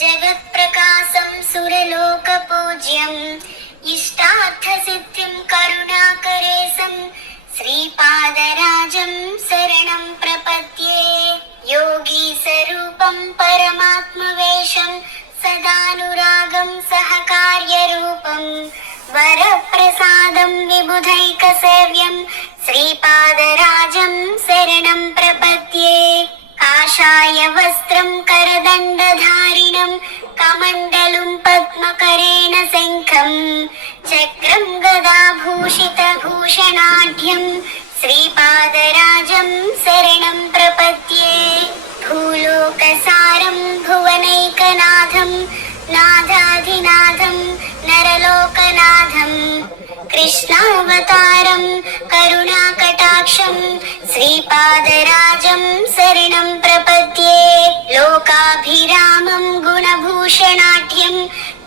जगत्प्रकाशं सुरलोकपूज्यम् इष्टार्थसिद्धिं करुणाकरेशं श्रीपादराजं शरणं प्रपद्ये। योगीस्वरूपं परमात्मवेशं सदानुरागं सहकार्यरूपं वरप्रसादं विबुधैकसेव्यं श्रीपादराजं शरणं प्रपद्ये। काषाय वस्त्रं करदण्डधारिणं कमण्डलुं पद्मकरेण शङ्खं चक्रं गदाभूषितभूषणाढ्यं श्रीपादराजं शरणं प्रपद्ये। भूलोकसारं भुवनैकनाथं नाथाधिनाथं नरलोकनाथं कृष्णावतारं करुणाकटाक्षं श्रीपादराजं शरणं प्रपद्ये। लोकाभिरामं गुणभूषणाढ्यं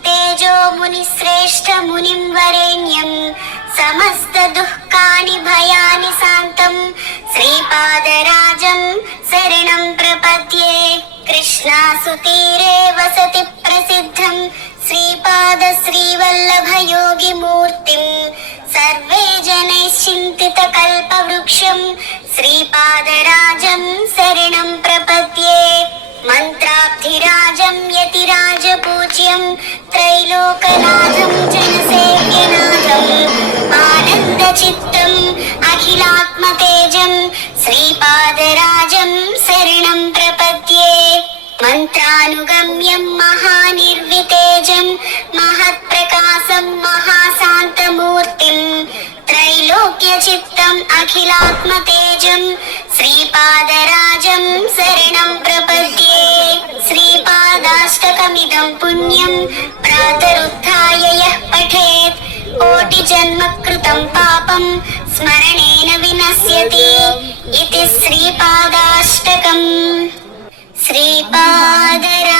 तेजो मुनिश्रेष्ठमुनिं वरेण्यं समस्तदुःखानि भयानि शान्तं श्रीपादराजं शरणं प्रपद्ये। कृष्णासुतीरे वसति प्रसिद्धं श्रीपाद श्रीवल्लभयोगिमूर्तिं सर्वे जनैः चिन्तितकल्पवृक्षं श्रीपादराजं शरणं प्रपद्ये। मन्त्राब्धिराजं यतिराजपूज्यं त्रैलोकनाथं जनसेव्यनाथम् आनन्दचित्तम् अखिलात्मतेजं श्रीपादराजं शरणं प्रपद्ये। मन्त्रानुगम्यं महानिर्वितेजं महत्प्रकाशं महाशान्तमूर्तिं त्रैलोक्यचित्तम् अखिलात्मतेजं श्रीपादराजं शरणं प्रपद्ये। श्रीपादाष्टकमिदं पुण्यं प्रातरुत्थाय यः पठेत् कोटिजन्मकृतं पापं स्मरणेन विनश्यति इति श्रीपादाष्टकम्। श्रीपादरा